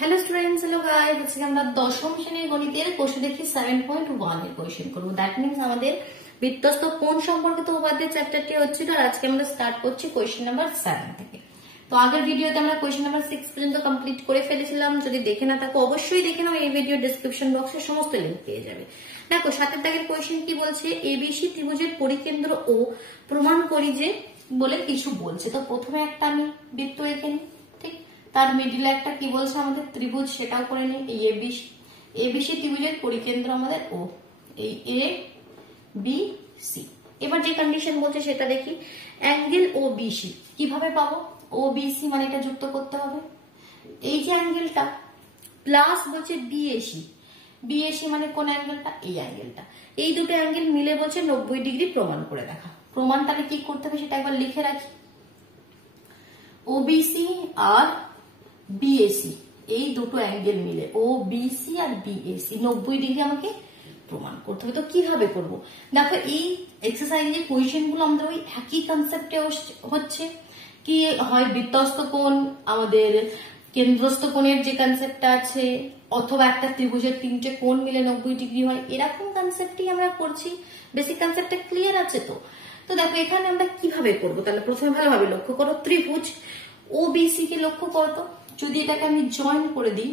Hello students, hello guys. আজকে আমরা দশম শ্রেণীর গণিতের কোশ্চেন দেখি 7.1 এর কোশ্চেন করব। দ্যাট মিন্স আমাদের বৃত্তস্থ কোণ সম্পর্কিত উপাদ্যের চ্যাপ্টারটি হচ্ছিল, আর আজকে আমরা স্টার্ট করছি কোশ্চেন নাম্বার 7 থেকে। তো আগের ভিডিওতে আমরা কোশ্চেন নাম্বার 6 পর্যন্ত কমপ্লিট করে ফেলেছিলাম। যদি দেখে না থাকো অবশ্যই দেখে নাও, এই ভিডিও ডেসক্রিপশন বক্সে সমস্ত লিংক পেয়ে যাবে। দেখো 7 দাগের কোশ্চেন কি বলছে, এবিসি ত্রিভুজের পরিকেন্দ্র ও প্রমাণ করি যে বলে কিছু বলছে। তো প্রথমে একটা আমি বৃত্ত এঁকে নিই, ঠিক, তার মিডিলে একটা কি বলছে আমাদের ত্রিভুজ, সেটাও করে নিই। এই এবিসি ত্রিভুজের পরিকেন্দ্র আমাদের ও, এই এ বি সি। এবার যে কন্ডিশন বলছে সেটা দেখি। অ্যাঙ্গেল ও বিসি কিভাবে পাবো? ও বিসি মানে এটা যুক্ত করতে হবে, এই যে অ্যাঙ্গেলটা, প্লাস বলছে বিএসি। বিএসি মানে কোন অ্যাঙ্গেলটা? এই অ্যাঙ্গেলটা। এই দুটো অ্যাঙ্গেল মিলে বলছে 90 ডিগ্রি প্রমাণ করে দেখা। প্রমাণটাকে কি করতে হবে সেটা একবার লিখে রাখি। ওবিসি আর বিএসি, এই দুটো অ্যাঙ্গেল মিলে ওবিসি আর বিএসি 90 ডিগ্রি আমাকে প্রমাণ করতে হবে। তো কিভাবে করব? দেখো এই এক্সারসাইজের কোয়েশ্চেন গুলো আমাদের ওই একই কনসেপ্টে হচ্ছে, কি হয় বৃত্তস্থ কোণ আমাদের কেন্দ্রস্থ কোণের যে কনসেপ্টটা আছে, অথবা একটা ত্রিভুজের তিনটে কোণ মিলে 90 ডিগ্রি হয়, এরকম কনসেপ্টই আমরা করছি। বেসিক কনসেপ্টটা ক্লিয়ার আছে তো? তো দেখো এখানে আমরা কিভাবে করব, তাহলে প্রথমে ভালোভাবে লক্ষ্য করো, ত্রিভুজ ওবিসি কে লক্ষ্য করো। যদি এটাকে আমি জয়েন করে দিই,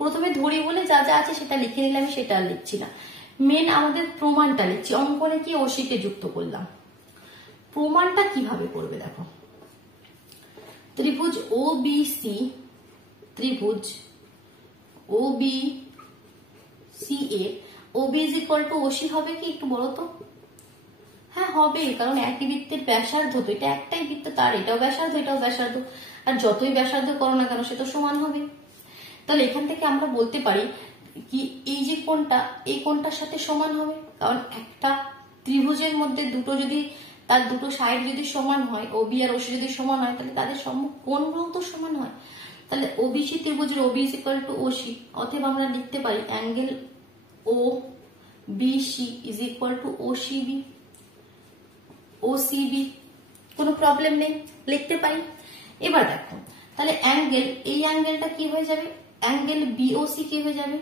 প্রথমে ধরি বলে যা যা আছে সেটা লিখে নিলাম, আমি সেটা লিখছি না, মেন আমাদের প্রমাণটা লিখছি। অঙ্কনে কি ওসি কে যুক্ত করলাম। প্রমাণটা কিভাবে করবে দেখো, ত্রিভুজ ওবিসি, ত্রিভুজ ওবিসি এ OB is equal to OC হবে কি? একটু বলো তো। হ্যাঁ হবে, কারণ একই বৃত্তের ব্যাসার্ধ তো, এটা একটাই বৃত্ত, তার এটাও ব্যাসার্ধ এটাও ব্যাসার্ধ, আর যতই ব্যাসার্ধ করো না কেন সে তো সমান হবে। তাহলে এখান থেকে আমরা বলতে পারি কি এই যে কোণটা, এই কোণটার সাথে সমান হবে, কারণ একটা ত্রিভুজের মধ্যে দুটো যদি তার দুটো সাইড যদি সমান হয়, ওবি আর ওসি যদি সমান হয়, তাহলে তাদের সম্মুখ কোণগুলো তো সমান হয়। তাহলে ওবিসি ত্রিভুজের OB is equal to OC, অতএব আমরা লিখতে পারি angle O BC is equal to OCB, OCB. কোনো প্রবলেম নেই, লিখতে পারি। এবার দেখো তাহলে অ্যাঙ্গেল, এই অ্যাঙ্গেলটা কি হয়ে যাবে? অ্যাঙ্গেল বিওসি কি হয়ে যাবে?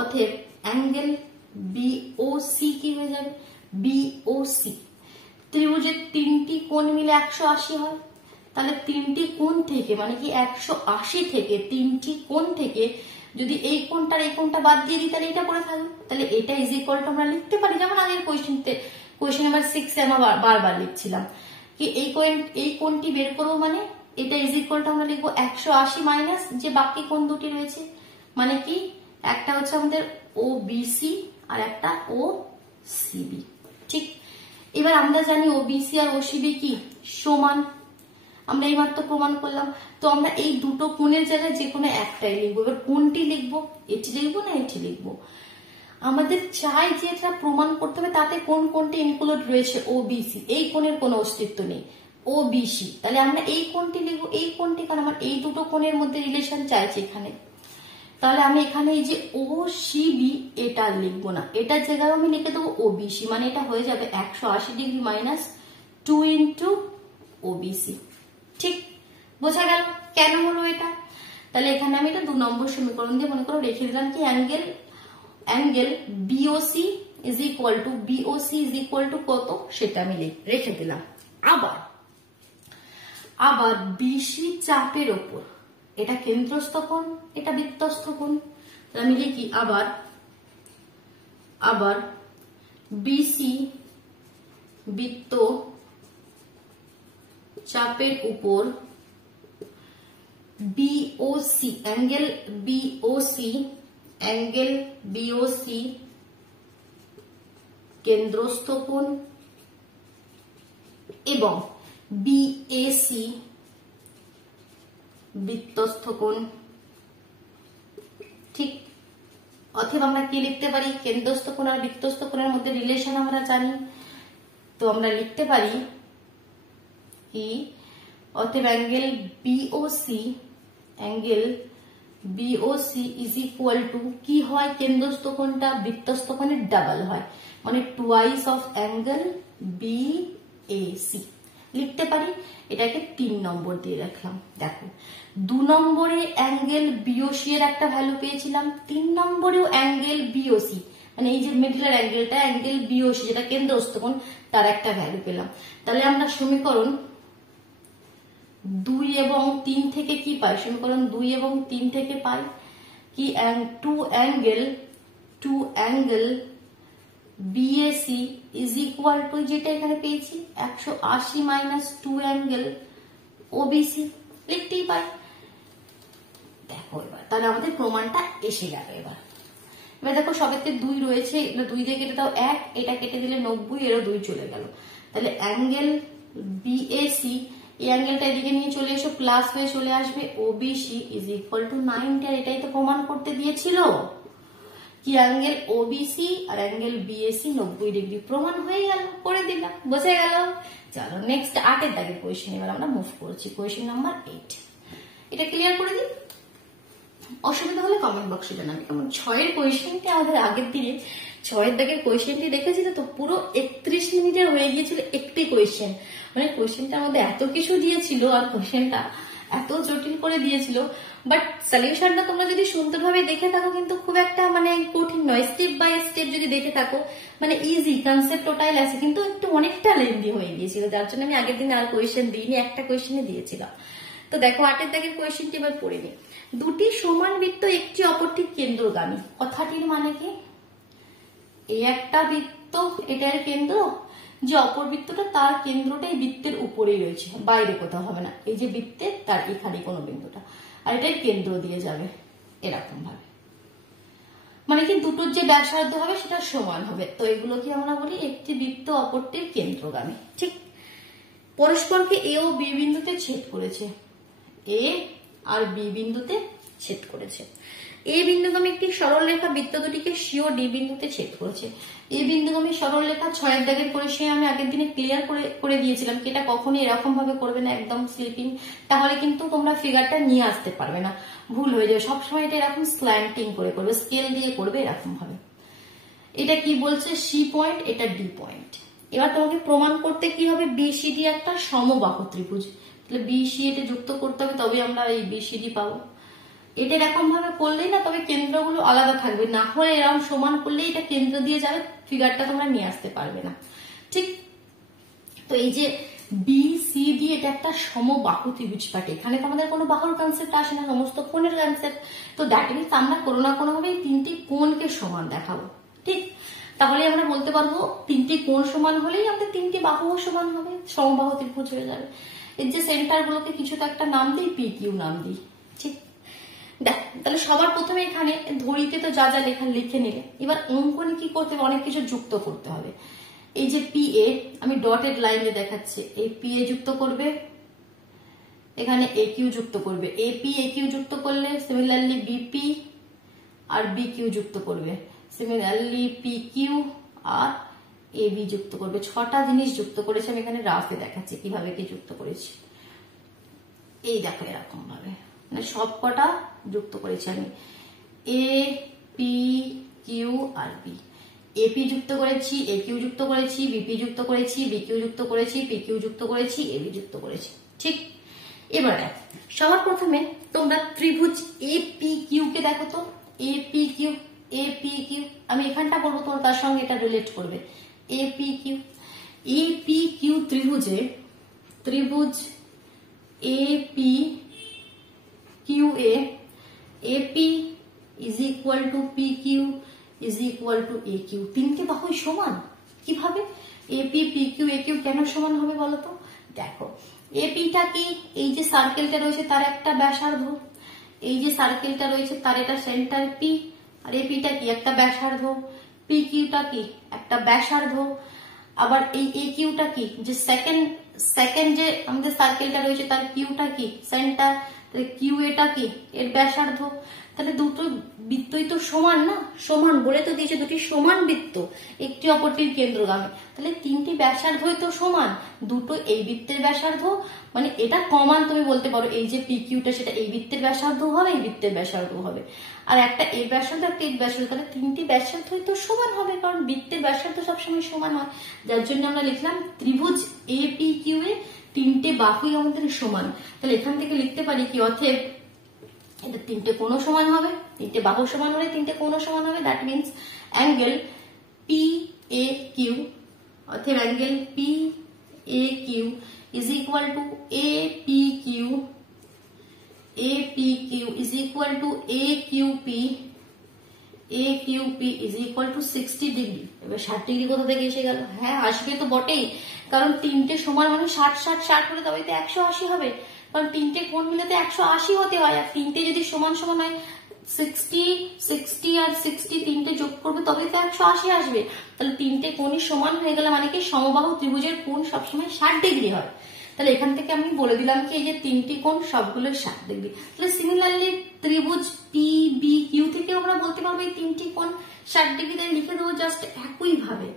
অতএব অ্যাঙ্গেল বিওসি কি হয়ে যাবে? বিওসি। ত্রিভুজের তিনটি কোণ মিলে 180 হয়, তাহলে তিনটি কোণ থেকে মানে কি 180 থেকে তিনটি কোণ থেকে যদি এই কোণটার এই কোণটা বাদ দিয়ে দিই, তাহলে এটা পড়ে থাকবে। তাহলে এটা ইজ ইকুয়াল টু আমরা লিখতে পারি, যেমন আগের কোয়েশ্চেন নাম্বার 6 আমরা বারবার লিখছিলাম কি এই কোণটি বের করবো, মানে এটা ইজ ইকুয়াল টু আমরা লিখবো 180 মাইনাস যে বাকি কোণ দুটি রয়েছে, মানে কি একটা হচ্ছে আমাদের ও বিসি আর একটা ও সিবি। ঠিক, এবার আমরা জানি ও বিসি আর ও সিবি কি সমান, আমরা এইবার তো প্রমাণ করলাম। তো আমরা এই দুটো কোণের জায়গায় যে কোনো একটাই লিখবো। এবার কোনটি লিখবো? এটি লিখবো না এটি লিখবো? আমাদের চাই যে এটা প্রমাণ করতে হবে তাতে কোন কোণটি ইনক্লুড রয়েছে, ও বিসি। এই কোণের কোনো অস্তিত্ব নেই, ও বিসি। তাহলে আমরা এই কোণটি লিখবো, এই কোণটি, কারণ আমার এই দুটো কোণের মধ্যে রিলেশন চাইছে এখানে। তাহলে আমি এখানে এই যে ও সিবি এটা লিখবো না, এটার জায়গায় আমি লিখে দেবো ও বিসি, মানে এটা হয়ে যাবে 180 ডিগ্রি মাইনাস 2 ইন্টু ওবিসি। ঠিক, বোঝা গেল কেন হলো এটা? তাহলে এখানে আমি এটা 2 নম্বর সমীকরণ দিয়ে মনে করো রেখে দিলাম কি angle BOC is equal two কত সেটা আমি রেখে দিলাম। আবার বিসি চাপের ওপর, এটা কেন্দ্রস্থ কোণ, এটা বৃত্তস্থ কোণ। আমি লিখি আবার বিসি বৃত্ত চাপের উপর বিওসি, অ্যাঙ্গেল বিওসি কেন্দ্রস্থ কোণ এবং বিএসি বৃত্তস্থ কোণ। ঠিক, অথবা আমরা কি লিখতে পারি? কেন্দ্রস্থ কোণ আর বৃত্তস্থ কোণের মধ্যে রিলেশন আমরা জানি, তো আমরা লিখতে পারি কি অতএব angle BOC is equal two কি হয়? কেন্দ্রস্থ কোণটা বৃত্তস্থ কোণের ডাবল হয়, মানে টুয়াইস অফ অ্যাঙ্গেল বিএসি। লিখতে পারি, এটাকে 3 নম্বর দিয়ে রাখলাম। দেখো 2 নম্বরে অ্যাঙ্গেল বিওসি এর একটা ভ্যালু পেয়েছিলাম, 3 নম্বরেও অ্যাঙ্গেল বিওসি মানে এই যে মিডলের অ্যাঙ্গেলটা অ্যাঙ্গেল বিওসি যেটা কেন্দ্রস্থ কোণ তার একটা ভ্যালু পেলাম। তাহলে আমরা সমীকরণ 2 এবং 3 থেকে কি পাই? সমীকরণ 2 এবং 3 থেকে পাই কি 2 angle BAC is equal two যেটা এখানে পেয়েছি 180 মাইনাস 2 অ্যাঙ্গেল OBC লিখতেই পাই। দেখো এবার তাহলে আমাদের প্রমাণটা এসে গেল। এবার দেখো সবেতে 2 রয়েছে, 2 দিয়ে কেটে দাও 1, এটা কেটে দিলে 90, এরও 2 চলে গেল। তাহলে অ্যাঙ্গেল BAC এই অ্যাঙ্গেলটা এদিকে নিয়ে চলে এসো, প্লাস হয়ে চলে আসবে OBC ইজ ইকুয়াল টু 90। এটাই তো প্রমাণ করতে দিয়েছিল কি অ্যাঙ্গেল OBC আর অ্যাঙ্গেল BAC 90 ডিগ্রি। প্রমাণ হয়ে গেল, করে দিলাম, বোঝা গেল। চলো নেক্সট 8 এর দাগের কোয়েশ্চেন এবার আমরা মুভ করছি, কোয়েশ্চেন নাম্বার 8। এটা ক্লিয়ার করে দিই, অসুবিধা হলে কমেন্ট বক্সে জানাবে। কেমন 6 এর কোয়েশ্চেনটি আমাদের আগের দিনে 6 এর দাগের কোয়েশ্চেনটি দেখেছিল তো পুরো 31 মিনিটের হয়ে গিয়েছিল একটি কোয়েশ্চেন। মানে কোয়েশ্চেনটার মধ্যে এত কিছু দিয়েছিল আর কোয়েশ্চেনটা এত জটিল করে দিয়েছিল, বাট সলিউশনটা তোমরা যদি সুন্দরভাবে দেখে থাকো কিন্তু খুব একটা মানে কঠিন নয়, স্টেপ বাই স্টেপ যদি দেখে থাকো মানে ইজি, কনসেপ্ট টোটাল আছে, কিন্তু একটু অনেকটা লেন্দি হয়ে গিয়েছিল, যার জন্য আমি আগের দিনে আর কোয়েশ্চেন দিইনি, একটা কোয়েশ্চেনে দিয়েছিলাম। তো দেখো 8 এর দাগের কোয়েশ্চেনটি এবার পড়ে নিই। দুটি সমান বৃত্ত একটি অপরটির কেন্দ্রগামী, কথাটির মানে কি? এই একটা বৃত্ত এটার কেন্দ্র, যে অপর বৃত্তটা তার কেন্দ্রটা এই বৃত্তের উপরেই রয়েছে, বাইরে কোথাও হবে না, এই যে বৃত্তের তার এখানে কোনো বিন্দুটা, আর এটার কেন্দ্র দিয়ে যাবে এরকম ভাবে, মানে কি দুটোর যে ব্যাসার্ধ হবে সেটা সমান হবে। তো এগুলো কি আমরা বলি একটি বৃত্ত অপরটির কেন্দ্রগামী। ঠিক পরস্পরকে এ ও বি বিন্দুতে ছেদ করেছে, এ আর বি বিন্দুতে ছেদ করেছে। এ বিন্দুগামী একটি সরলরেখা বৃত্ত দুটিকে সি ও ডি বিন্দুতে ছেদ করেছে। এই বিন্দুগামী সরলরেখা 6 এর দাগের কোয়েশ্চেন আমি আগের দিনে ক্লিয়ার করে দিয়েছিলাম কি এটা কখনোই এরকম ভাবে করবে না, একদম স্লিপিং, তাহলে কিন্তু তোমরা ফিগারটা নিয়ে আসতে পারবে না, ভুল হয়ে যাবে। সবসময় এটা এরকম স্ল্যান্টিং করে করবে, স্কেল দিয়ে করবে এরকম ভাবে। এটা কি বলছে? সি পয়েন্ট, এটা ডি পয়েন্ট। এবার তোমাকে প্রমাণ করতে কি হবে? বিসিডি একটা সমবাহু ত্রিভুজ, তাহলে বিসি এটা যুক্ত করতে হবে, তবে আমরা এই বিসিডি পাবো। এটা এরকম ভাবে করলেই না, তবে কেন্দ্রগুলো আলাদা থাকবে, না হলে এরকম সমান করলেই এটা কেন্দ্র দিয়ে যাবে, ফিগারটা তোমরা নিয়ে আসতে পারবে না। ঠিক তো এই যে বিসিডি এটা একটা সমবাহু ত্রিভুজ পাটে, এখানে তো আমাদের কোনো বাহুর কনসেপ্ট আসে না, সমস্ত কোণের কনসেপ্ট। তো দ্যাট মিনস আমরা কোনো না কোনো ভাবে তিনটি কোণকে সমান দেখাবো। ঠিক তাহলে আমরা বলতে পারবো তিনটি কোণ সমান হলেই আমাদের তিনটি বাহুও সমান হবে, সমবাহু ত্রিভুজ হয়ে যাবে। এর যে সেন্টার গুলোকে কিছু তো একটা নাম দিই, পি কিউ নাম দিই। ঠিক দেখ, তাহলে সবার প্রথমে এখানে ধরিতে তো যা যা লেখা লিখে নিলে, এবার অঙ্কনে কি করতে হবে? অনেক কিছু যুক্ত করতে হবে। এই যে পি এ আমি ডটেড লাইনে দেখাচ্ছি, এই পি এ যুক্ত করবে, এখানে এ কিউ যুক্ত করবে, এপি এ কিউ যুক্ত করলে সিমিলারলি বিপি আর বি কিউ যুক্ত করবে, similarly P Q R A B যুক্ত করবে। 6টা জিনিস যুক্ত করেছি আমি এখানে রাফে দেখাচ্ছি কিভাবে কি যুক্ত করেছি। এই দেখো এরকম ভাবে মানে সব কটা যুক্ত করেছি আমি, এ পি কিউ আর বি। এপি যুক্ত করেছি, এ কিউ যুক্ত করেছি, বিপি যুক্ত করেছি, বি কিউ যুক্ত করেছি, পি কিউ যুক্ত করেছি, এ বি যুক্ত করেছি। ঠিক এবার সবার প্রথমে তোমরা ত্রিভুজ এ পি কিউ কে দেখো তো, A P Q, A P Q আমি এখানটা বলবো, তোমার তার সঙ্গে এটা রিলেট করবে। A P Q, A P Q ত্রিভুজে ত্রিভুজ A P Q A, AP is equal to P Q is equal to A Q, তিনটে বাহুই সমান। কিভাবে? AP P Q A Q কেন সমান হবে বলতো? দেখো এপিটা কি? এই যে সার্কেলটা রয়েছে তার একটা ব্যাসার্ধ, এই যে সার্কেলটা রয়েছে তার এটা সেন্টার পি, আর এপিটা কি? একটা ব্যাসার্ধ। পি কিউটা কি? একটা ব্যাসার্ধ। আবার এই এ কিউটা কি? যে সেকেন্ড যে আমাদের সার্কেলটা রয়েছে তার কিউটা কি? সেন্টার। কিউ এটা কি? এর ব্যাসার্ধ। তাহলে দুটো বৃত্তই তো সমান না, সমান বলে তো দিয়েছে দুটি সমান বৃত্ত একটি অপরটির কেন্দ্রগামী, তাহলে তিনটি ব্যাসার্ধই তো সমান, দুটো এই বৃত্তের ব্যাসার্ধ, মানে এটা কমান তুমি বলতে পারো, এই যে পি কিউটা সেটা এই বৃত্তের ব্যাসার্ধ হবে, এই বৃত্তের ব্যাসার্ধ হবে, আর একটা এ ব্যাসার্ধ একটা এর ব্যাসার্ধ, তাহলে তিনটি ব্যাসার্ধই তো সমান হবে, কারণ বৃত্তের ব্যাসার্ধ সবসময় সমান হয়। যার জন্য আমরা লিখলাম ত্রিভুজ এ পি কিউ এ তিনটে বাহুই আমাদের সমান, তাহলে এখান থেকে লিখতে পারি কি অতএব এটা তিনটে কোণও সমান হবে, তিনটে বাহু সমান হলে তিনটে কোণও সমান হবে। That means angle P A Q, অতএব angle P A Q is equal to A P Q, A P Q is equal to A Q P, A Q P is equal to 60 degree. এবার 60 degree কোথা থেকে এসে গেল? হ্যাঁ আসবে তো বটেই, কারণ তিনটে সমান মানে 60 60 60 হলে তবে তো 180 হবে, কারণ তিনটে কোণ মিলে তো 180 হতে হয়, আর তিনটে যদি সমান সমান হয় 60 60 আর 60 তিনটে যোগ করবে তবেই তো 180 আসবে। তাহলে তিনটে কোণই সমান হয়ে গেলে মানে কি সমবাহু ত্রিভুজের কোণ সবসময় 60 ডিগ্রি হয়। তাহলে এখান থেকে আমি বলে দিলাম কি এই যে তিনটি কোণ সবগুলো 60 ডিগ্রি। তাহলে সিমিলারলি ত্রিভুজ পি বি কিউ থেকে আমরা বলতে পারবো এই তিনটি কোণ 60 ডিগ্রি, তাই লিখে দেবো জাস্ট একই ভাবে,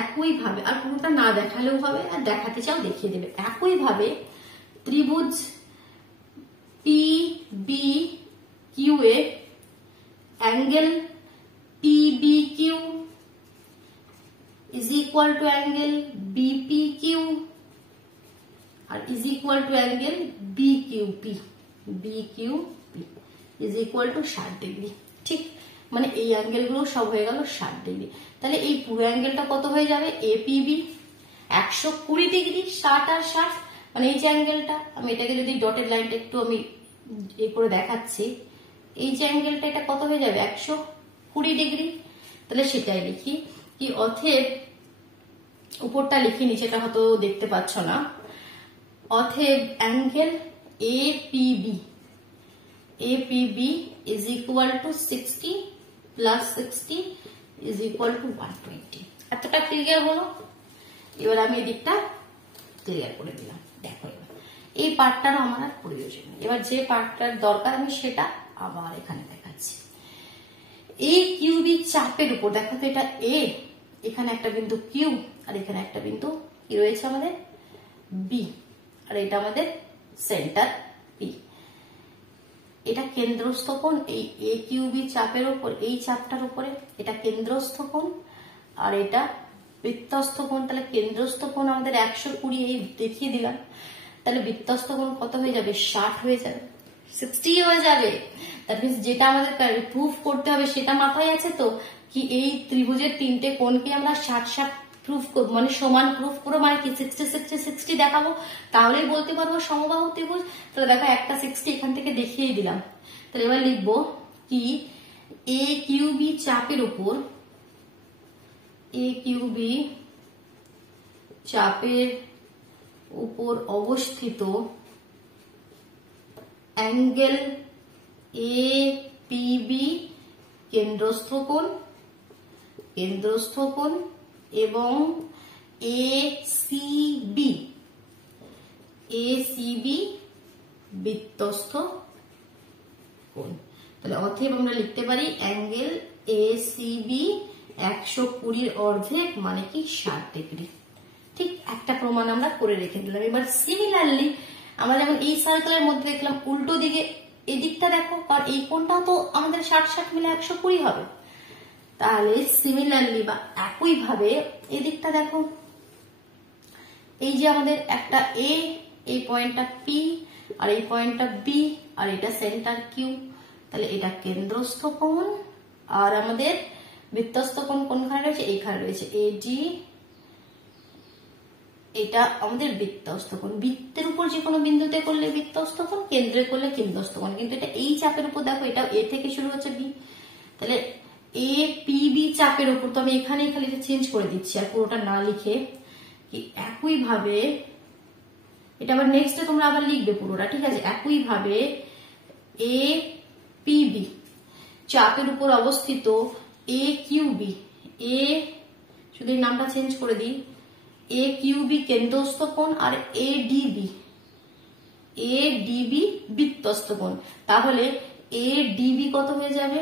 একই ভাবে, আর পুরোটা না দেখালেও হবে, আর দেখাতে চাও দেখিয়ে দেবে। একই ভাবে ত্রিভুজ পি বি কিউ এ angle P B Q is equal to angle BP Q আর is equal to angle B Q P, B Q P is equal to 60 degree. ঠিক, মানে এই অ্যাঙ্গেল গুলো সব হয়ে গেল 60 ডিগ্রি। তাহলে এই পুরো অ্যাঙ্গেলটা কত হয়ে যাবে? এপিবি 120 ডিগ্রি, 60 আর 60, মানে এই যে অ্যাঙ্গেলটা, আমি এটাকে যদি ডটেড লাইনটা একটু আমি এ করে দেখাচ্ছি, এই যে অ্যাঙ্গেলটা এটা কত হয়ে যাবে? 120 ডিগ্রি। তাহলে সেটাই লিখি কি অতএব, উপরটা লিখি নিচেটা হয়তো দেখতে পাচ্ছ না, অতএব angle APB, APB is equal to 60 plus 60 is equal two 120। এতটা ক্লিয়ার হলো? এবার আমি এদিকটা ক্লিয়ার করে দিলাম। দেখো এবার এই পার্টটার আমার আর প্রয়োজন নেই, এবার যে পার্টটার দরকার আমি সেটা আবার এখানে দেখাচ্ছি। এই কিউবি চাপের উপর দেখো তো, এটা এ, এখানে একটা বিন্দু কিউ, আর এখানে একটা বিন্দু কি রয়েছে আমাদের বি, আর এটা আমাদের সেন্টার পি। এটা কেন্দ্রস্থ কোণ, এই এ কিউবি চাপের উপর, এই চাপটার উপরে এটা কেন্দ্রস্থ কোণ, আর এটা বৃত্তস্থ কোণ। তাহলে কেন্দ্রস্থ কোণ আমাদের 120, এই দেখিয়ে দিলাম। তাহলে বৃত্তস্থ কোণ কত হয়ে যাবে? 60 হয়ে যাবে, 60 হয়ে যাবে। দ্যাট মিনস যেটা আমাদের প্রুফ করতে হবে সেটা মাথায় আছে তো, কি এই ত্রিভুজের তিনটে কোণকে আমরা 60 60 প্রুফ করবো, মানে সমান প্রুফ করবো, মানে কি 60 60 60 দেখাবো, তাহলেই বলতে পারবো সমবাহু ত্রিভুজ। তাহলে দেখো একটা 60 এখান থেকে দেখিয়ে দিলাম। তাহলে এবার লিখবো কি এ কিউবি চাপের উপর, এ কিউবি চাপের উপর অবস্থিত অ্যাঙ্গেল এ পিবি কেন্দ্রস্থ কোণ, কেন্দ্রস্থ কোণ, এবং এ সিবি, এ সিবি বৃত্তস্থ কোণ। তাহলে অতএব আমরা লিখতে পারি অ্যাঙ্গেল এ সিবি 120 অর্ধেক মানে কি 60 ডিগ্রি। ঠিক একটা প্রমাণ আমরা করে রেখে দিলাম। এবার সিমিলারলি আমরা যেমন এই সার্কেলের মধ্যে দেখলাম উল্টো দিকে এদিকটা দেখো, কারণ এই কোণটাও তো আমাদের 60 60 মিলে 120 হবে। তাহলে সিমিলারলি বা একই ভাবে এদিকটা দেখো, এই যে আমাদের একটা এ, এই পয়েন্টটা পি, আর এই পয়েন্টটা বি, আর এটা সেন্টার কিউ। তাহলে এটা কেন্দ্রস্থ কোণ, আর আমাদের বৃত্তস্থ কোণ কোনখানে রয়েছে? এইখানে রয়েছে এডি, এটা আমাদের বৃত্তস্থ কোণ। বৃত্তের উপর যে কোনো বিন্দুতে করলে বৃত্তস্থ কোণ, কেন্দ্রে করলে কেন্দ্রস্থ কোণ, কিন্তু এটা এই চাপের উপর দেখো, এটা এ থেকে শুরু হচ্ছে বি। তাহলে এ পি বি চাপের উপর, তো আমি এখানেই খালি চেঞ্জ করে দিচ্ছি আর পুরোটা না লিখে, কি একই ভাবে এটা আবার নেক্সটে তোমরা আবার লিখবে পুরোটা, ঠিক আছে? একই ভাবে এ পি বি চাপের উপর অবস্থিত এ কিউবি, এ শুধু এই নামটা চেঞ্জ করে দিই, এ কিউবি কেন্দ্রস্থ কোণ, আর এ ডিবি, এ ডিবি বৃত্তস্থ কোণ। তাহলে এ ডিবি কত হয়ে যাবে?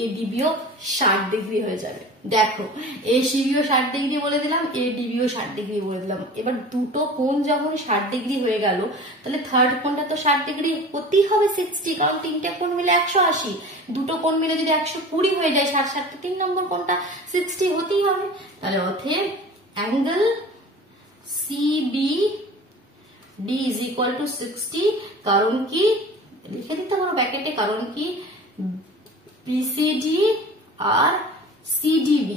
এ ডিবিও 60 ডিগ্রি হয়ে যাবে। দেখো এ সিবিও 60 ডিগ্রি বলে দিলাম, এ ডিবিও 60 ডিগ্রি বলে দিলাম। এবার দুটো কোণ যখন 60 ডিগ্রি হয়ে গেল, তাহলে থার্ড কোণটা তো 60 ডিগ্রি হতেই হবে 60, কারণ তিনটে কোণ মিলে 180, দুটো কোণ মিলে যদি 120 হয়ে যায় 60 60, 3 নম্বর কোণটা 60 হতেই হবে। তাহলে অতএব angle CBD is equal to 60, কারণ কি লিখে দিতে পারো ব্র্যাকেটে, কারণ কি BCD আর CDB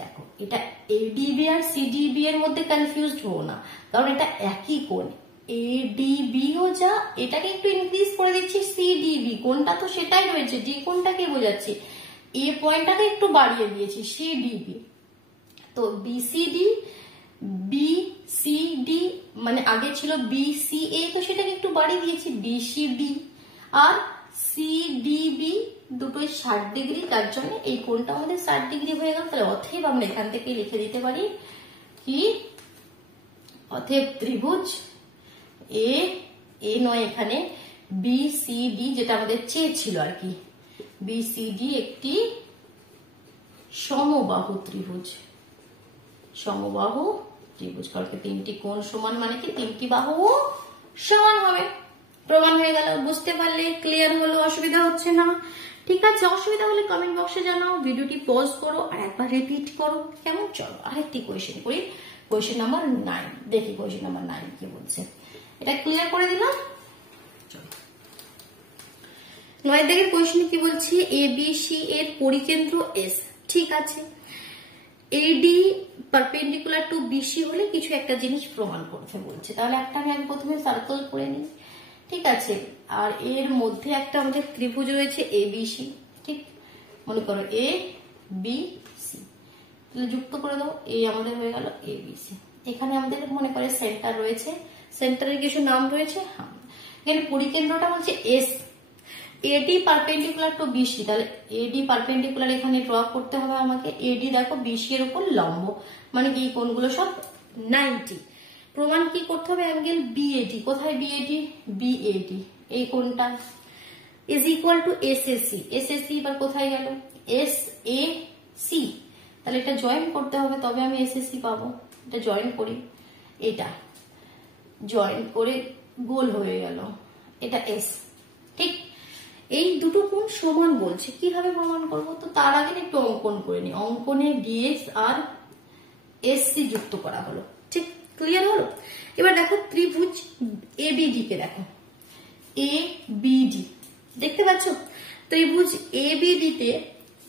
দেখো, এটা ADB আর CDB এর মধ্যে কনফিউজড হও না, কারণ এটা একই কোণ। ADB ও যা, এটাকে একটু ইনক্রিজ করে দিচ্ছি CDB, কোণটা তো সেটাই রয়েছে, ডি কোণটাকে বোঝাচ্ছি, এ পয়েন্টটাকে একটু বাড়িয়ে দিয়েছি CDB। তো BCD BCD মানে আগে ছিল BCA, তো সেটাকে একটু বাড়িয়ে দিয়েছি BCB, আর CDB দুটোই 60 ডিগ্রি, তার জন্য এই কোণটা আমাদের 60 ডিগ্রি হয়ে গেল। তাহলে অতএব আমরা এখান থেকে লিখে দিতে পারি কি, অতএব ত্রিভুজ এ নয় এখানে BCD, যেটা আমাদের চেয়েছিল আর কি, BCD একটি সমবাহু ত্রিভুজ, সমবাহু ত্রিভুজ, কারণ তিনটি কোণ সমান মানে কি তিনটি বাহু সমান হবে। প্রমাণ হয়ে গেল, বুঝতে পারলে, ক্লিয়ার হলো, অসুবিধা হচ্ছে না? ঠিক আছে, অসুবিধা হলে কমেন্ট বক্সে জানাও, ভিডিওটি পজ করো আর একবার রিপিট করো, কেমন? চলো আরেকটি কোয়েশ্চেন করি, কোয়েশ্চেন নাম্বার 9, দেখি কোয়েশ্চেন নাম্বার 9 কি বলছে। এটা ক্লিয়ার করে দিলাম। চলো 9 দেখের কোয়েশ্চেন কি বলছি, ABC এর পরিকেন্দ্র S, ঠিক আছে, AD পারপেন্ডিকুলার টু BC হলে কিছু একটা জিনিস প্রমাণ করতে বলছে। তাহলে একটা আমি প্রথমে সার্কেল করে নিই, ঠিক আছে, আর এর মধ্যে একটা আমাদের ত্রিভুজ রয়েছে ABC, ঠিক, মনে করো ABC, তাহলে যুক্ত করে দাও, এই আমাদের হয়ে গেল ABC। এখানে আমাদের মনে করে সেন্টার রয়েছে, সেন্টারের কিছু নাম রয়েছে, হ্যাঁ, এখানে পরিকেন্দ্রটা বলছে S, AD perpendicular to BC, তাহলে AD পারপেন্ডিকুলার এখানে ড্র করতে হবে আমাকে, AD দেখো BC এর উপর লম্ব, মানে এই কোণগুলো সব 90। প্রমাণ কি করতে হবে, অ্যাঙ্গেল BAD, কোথায় BAD এই কোণটা ইজ ইকুয়াল টু SAC এবার কোথায় গেল SAC, তাহলে এটা জয়েন করতে হবে, তবে আমি SAC পাবো। এটা জয়েন করি, এটা জয়েন করে গোল হয়ে গেল, এটা S, ঠিক। এই দুটো কোণ সমান বলছে, কিভাবে প্রমাণ করবো? তো তার আগে একটু অঙ্কন করে নি, অঙ্কনে DS আর SC যুক্ত করা হলো, ঠিক, ক্লিয়ার হলো? এবার দেখো ত্রিভুজ ABD কে দেখো, ABD দেখতে পাচ্ছ, ত্রিভুজ ABD তে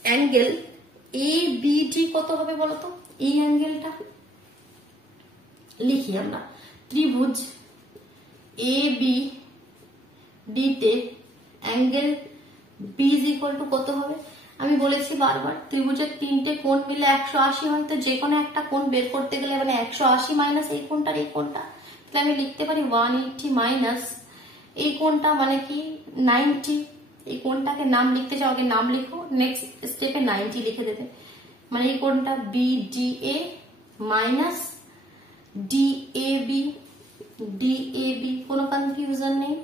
অ্যাঙ্গেল ABD কত হবে বলতো? এই অ্যাঙ্গেলটা লিখি আমরা, ত্রিভুজ ABD তে angle B is equal two কত হবে? আমি বলেছি বারবার, ত্রিভুজের তিনটে কোণ মিলে 180 হয়, তো যে কোনো একটা কোণ বের করতে গেলে মানে 180 মাইনাস এই কোণটার এই কোণটা, তাহলে আমি লিখতে পারি 180 মাইনাস এই কোণটা মানে কি 90। এই কোণটাকে নাম লিখতে চাও, আগে নাম লিখো, নেক্সট স্টেপে 90 লিখে দেবে, মানে এই কোণটা BDA মাইনাস DAB, কোনো কনফিউশন নেই।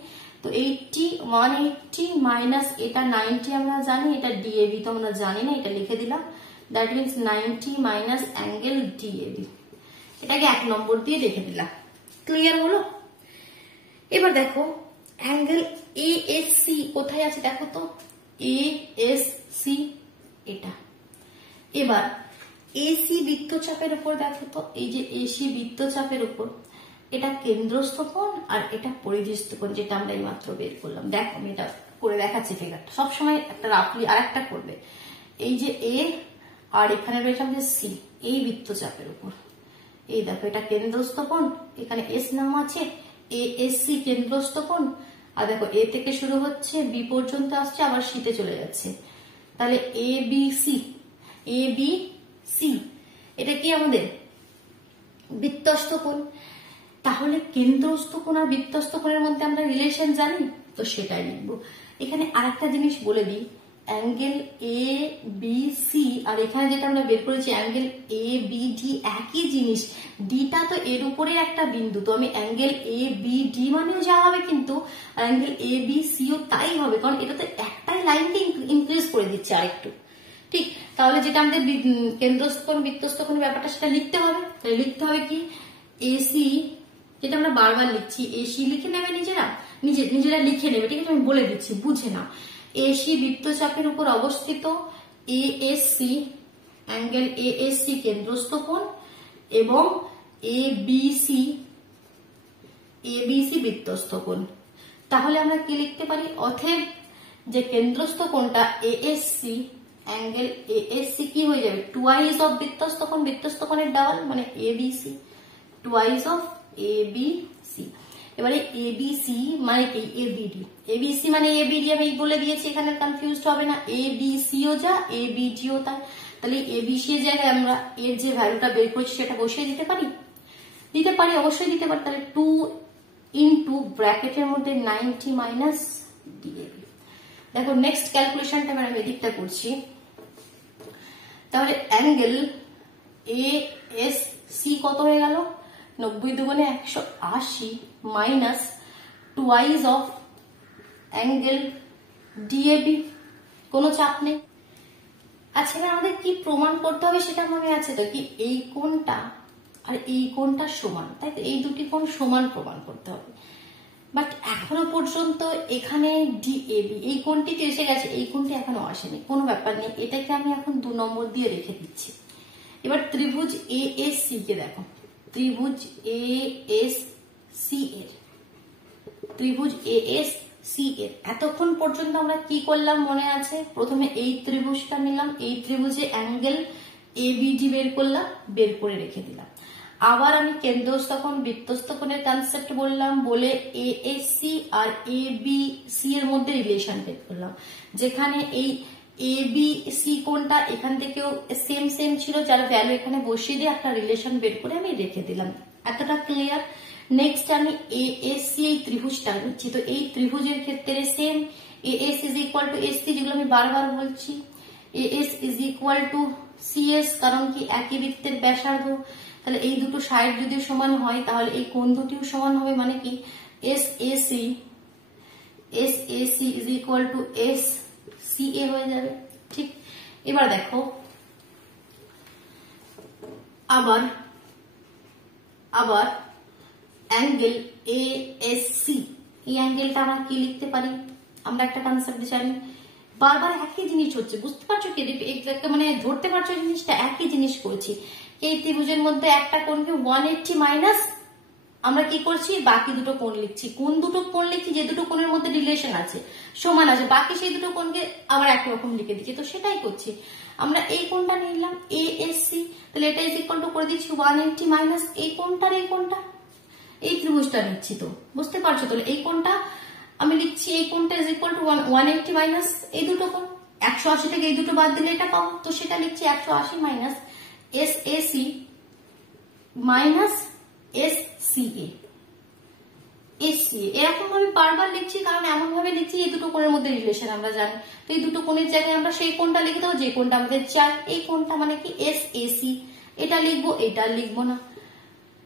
তো 180 মাইনাস এটা 90 আমরা জানি, এটা DAB তো আমরা জানি না, এটা লিখে দিলাম, that means 90 minus angle DAB, এটাকে 1 নম্বর দিয়ে রেখে দিলাম, ক্লিয়ার হলো? এবার দেখো অ্যাঙ্গেল ASC কোথায় আছে দেখো তো, ASC এটা। এবার AC বৃত্তচাপের উপর দেখো তো, এই যে AC বৃত্তচাপের উপর, এটা কেন্দ্রস্থ কোণ আর এটা পরিধিস্থ কোণ, যেটা আমরা এইমাত্র বের করলাম। দেখো আমি এটা করে দেখাচ্ছি ফিগারটা, সবসময় একটা রাফলি আর একটা করবে, এই যে A আর এখানে রয়েছে আমাদের C, এই বৃত্তচাপের উপর, এই দেখো এটা কেন্দ্রস্থ কোণ, এখানে S নাম আছে, ASC কেন্দ্রস্থ কোণ, আর দেখো A থেকে শুরু হচ্ছে, B পর্যন্ত আসছে, আবার C তে চলে যাচ্ছে, তাহলে ABC এটা কি আমাদের বৃত্তস্থ কোণ। তাহলে কেন্দ্রস্থ কোণ আর বৃত্তস্থ কোণের মধ্যে আমরা রিলেশন জানি, তো সেটাই লিখবো। এখানে আরেকটা জিনিস বলে দিই, অ্যাঙ্গেল ABC আর এখানে যেটা আমরা বের করেছি অ্যাঙ্গেল ABD একই জিনিস, ডিটা তো এর উপরে একটা বিন্দু, তো আমি অ্যাঙ্গেল ABD মানেও যা হবে কিন্তু অ্যাঙ্গেল ABCও তাই হবে, কারণ এটা তো একটাই লাইনকে ইনক্রিজ করে দিচ্ছে আরেকটু, ঠিক। তাহলে যেটা আমাদের কেন্দ্রস্থ কোণ বৃত্তস্থ কোণের ব্যাপারটা সেটা লিখতে হবে, লিখতে হবে কি AC, যেটা আমরা বারবার লিখছি, AC লিখে নেবে নিজেরা লিখে নেবে, ঠিক আছে, আমি বলে দিচ্ছি বুঝে নাও। AC বৃত্তচাপের উপর অবস্থিত ASC অ্যাঙ্গেল এএসসি কেন্দ্রস্থ কোণ এবং এবিসি বৃত্তস্থ কোণ। তাহলে আমরা কি লিখতে পারি? অতএব যে কেন্দ্রস্থ কোণটা এএসসি, অ্যাঙ্গেল এএসসি কি হয়ে যাবে? টুয়াইস অফ বৃত্তস্থ কোণ, বৃত্তস্থ কোণের ডাবল মানে এবিসি, টুয়াইস অফ এবিসি। এবারে এবিসি মানে কি? এবিডি। এবিসি মানে এবিডি আমি বলে দিয়েছি, এখানে কনফিউজ হবে না। এবিসিও যা এবিডিও তাই। তাহলে এবিসি এর জায়গায় আমরা এর যে ভ্যালুটা বের করছি সেটা বসিয়ে দিতে পারি, অবশ্যই দিতে পারি। তাহলে 2 ইন্টু ব্র্যাকেটের মধ্যে 90 মাইনাস ডিএবি। দেখো নেক্সট ক্যালকুলেশনটা আমি এদিকটা করছি। তাহলে অ্যাঙ্গেল এএসসি কত হয়ে গেল? 90 দুগুণে 180 minus twice of angle DAB. কোনো চাপ নেই। আচ্ছা এবার আমাদের কি প্রমাণ করতে হবে সেটা মনে আছে তো? কি এই কোণটা আর এই কোণটা সমান, তাই তো? এই দুটি কোণ সমান প্রমাণ করতে হবে। বাট এখনো পর্যন্ত এখানে ডিএবি এই কোণটি এসে গেছে, এই কোণটি এখনো আসেনি। কোনো ব্যাপার নেই, এটাকে আমি এখন 2 নম্বর দিয়ে রেখে দিচ্ছি। এবার ত্রিভুজ এএসসি কে দেখো, ত্রিভুজ এএসসি এর এতক্ষণ পর্যন্ত আমরা কি করলাম মনে আছে? প্রথমে এই ত্রিভুজটা নিলাম, এই ত্রিভুজে অ্যাঙ্গেল এবিডি বের করলাম, বের করে রেখে দিলাম। আবার আমি কেন্দ্রস্থ কোণ বৃত্তস্থ কোণের কনসেপ্ট বললাম, বলে এএসসি আর এবিসি এর মধ্যে রিলেশন বের করলাম, যেখানে এই এবিসি কোণটা এখান থেকেও সেম ছিল, যার ভ্যালু এখানে বসিয়ে দিয়ে একটা রিলেশন বের করে আমি রেখে দিলাম। এতটা ক্লিয়ার? নেক্সট আমি এএসসি এই ত্রিভুজটা নিচ্ছি। তো এই ত্রিভুজের ক্ষেত্রে same as is equal two SC, যেগুলো আমি বারবার বলছি। As is equal two CS, কারণ কি একই বৃত্তের ব্যাসার্ধ। তাহলে এই দুটো সাইড যদি সমান হয় তাহলে এই কোণ দুটিও সমান হবে, মানে কি এসএসি ইজ ইকুয়াল টু এসসিএ হয়ে যাবে। ঠিক। এবার দেখো আবার অ্যাঙ্গেল এএসসি, এই অ্যাঙ্গেলটা আমরা কি লিখতে পারি? আমরা একটা কনসেপ্ট জানি, বারবার একই জিনিস হচ্ছে, বুঝতে পারছো কি? মানে ধরতে পারছো জিনিসটা? একই জিনিস করছি। এই ত্রিভুজের মধ্যে একটা কোণকে 180 মাইনাস আমরা কি করছি? বাকি দুটো কোণ লিখছি। কোন দুটো কোণ লিখছি? যে দুটো কোণের মধ্যে রিলেশন আছে, সমান আছে, বাকি সেই দুটো কোণকে আবার একই রকম লিখে দিচ্ছি। তো সেটাই করছি আমরা। এই কোণটা নিলাম এএসসি, তাহলে এটা ইজ ইকুয়াল টু করে দিচ্ছি 180 মাইনাস এই কোণটার এই কোণটা, এই ত্রিভুজটা নিচ্ছি। তো বুঝতে পারছো? তাহলে এই কোণটা আমি লিখছি, এই কোণটা ইজ ইকুয়াল টু 180 মাইনাস এই দুটো কোণ। 180 থেকে এই দুটো বাদ দিলে এটা পাবো, তো সেটা লিখছি 180 মাইনাস এসএসি মাইনাস এসসিএ। এরকম ভাবে বারবার লিখছি, কারণ এমন ভাবে লিখছি এই দুটো কোণের মধ্যে রিলেশন আমরা জানি। তো এই দুটো কোণের জায়গায় আমরা সেই কোণটা লিখে দেবো যে কোণটা আমাদের চাই। এই কোণটা মানে কি এসএসি, এটা লিখবো, এটা লিখবো না।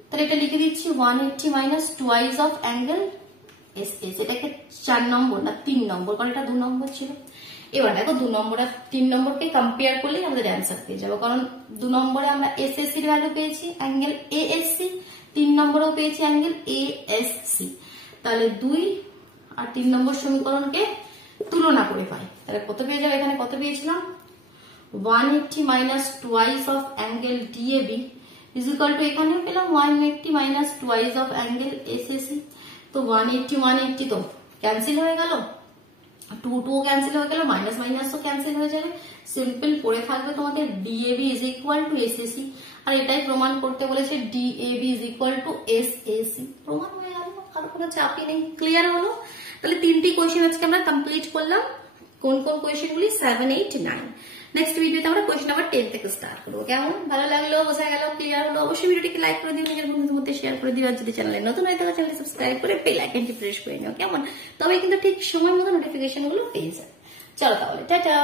তাহলে এটা লিখে দিচ্ছি 180 minus twice of angle SS. এটাকে 4 নম্বর না 3 নম্বর, কারণ এটা 2 নম্বর ছিল। এবার দেখো 2 নম্বর আর 3 নম্বরকে কম্পেয়ার করলেই আমাদের অ্যান্সার পেয়ে যাবো, কারণ 2 নম্বরে আমরা এসএসসি এর ভ্যালু পেয়েছি অ্যাঙ্গেল এএসসি, 3 নম্বরেও পেয়েছি অ্যাঙ্গেল এএসসি। তাহলে 2 আর 3 নম্বর সমীকরণকে তুলনা করে পাই, তাহলে কত পেয়ে যাবে? এখানে কত পেয়েছিলাম? 180 minus twice of angle DAB is equal two, এখানেও পেলাম 180 minus twice of angle SSC. তো 180 তো ক্যান্সেল হয়ে গেল, 2 ক্যান্সেল হয়ে গেল, মাইনাস মাইনাসও ক্যান্সেল হয়ে যাবে। সিম্পল পড়ে থাকবে তোমাদের ডিএবি ইজ ইকুয়াল টু এসএসি। আর এটাই প্রমাণ করতে বলেছে, ডিএবি ইজ ইকুয়াল টু এসএসি। প্রমাণ হয়ে গেল, কারো কোনো চাপই নেই। ক্লিয়ার হলো? তাহলে 3টি কোয়েশ্চেন আজকে আমরা কমপ্লিট করলাম। কোন কোন কোয়েশ্চেন গুলি? 7, 8, 9। নেক্সট ভিডিওতে আমরা কোয়েশ্চেন নাম্বার 10 থেকে স্টার্ট করবো। কেমন? ভালো লাগলো? বোঝা গেল? ক্লিয়ার হলো? অবশ্যই ভিডিওটিকে লাইক করে দিও, নিজের বন্ধুদের মধ্যে শেয়ার করে দিও। আর যদি চ্যানেলে নতুন হয়ে থাকে চ্যানেলটি সাবস্ক্রাইব করে বেল আইকনটি প্রেস করে নিও। কেমন? তবে কিন্তু ঠিক সময় মতো নোটিফিকেশন গুলো পেয়ে যাবে। চলো তাহলে টাটা।